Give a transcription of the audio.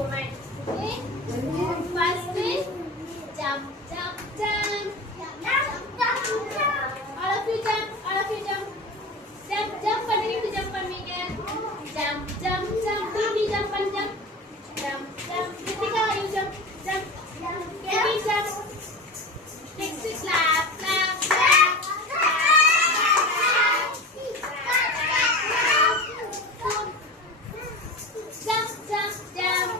moment. Okay? First is jump, jump, jump. All of you jump, all of you jump. Jump, jump பண்ணுவீங்க jump பண்ணுவீங்க. Jump, jump, jump. Baby jump பண்ணு jump. Jump, jump. Ritika you jump, jump. Baby jump. Next is clap, clap, clap. Jump, jump, jump.